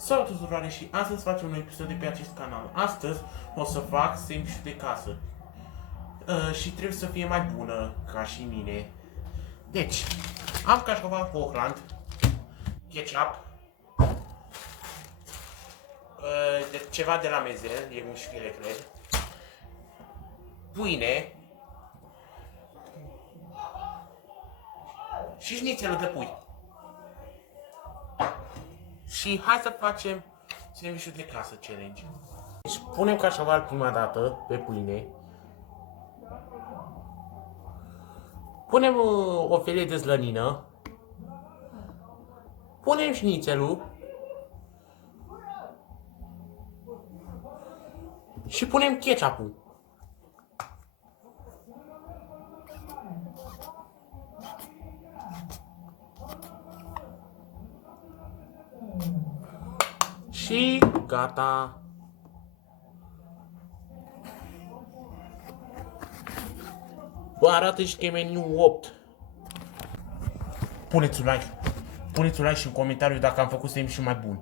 Salut tuturor și astăzi facem un episod de pe acest canal. Astăzi o să fac sandwich de casă. Și trebuie să fie mai bună ca și mine. Deci, am cașcaval Hochland, ketchup, ceva de la Mezel, e mușchile, cred, pâine și șnițelul de pui. Și hai să facem sandwich-ul de casă challenge. Deci punem cașcaval prima dată pe pâine. Punem o felie de slănină. Punem șnițelul. Și punem ketchup-ul. Și gata. Vă arată și că e meniu 8. Puneți un like. Puneți un like și un comentariu dacă am făcut sandwich mai bun.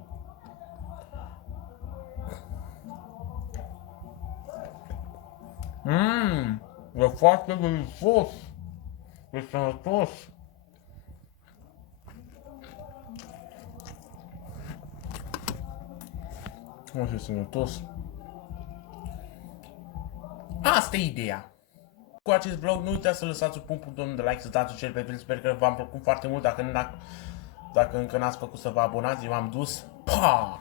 E foarte delicios. E sănătos. O să sănătos. Asta e ideea. Cu acest vlog nu uitați să lăsați un buton de like, să dați un share pe el. Sper că v-am plăcut foarte mult. Dacă încă n-ați făcut să vă abonați, eu am dus. Pa!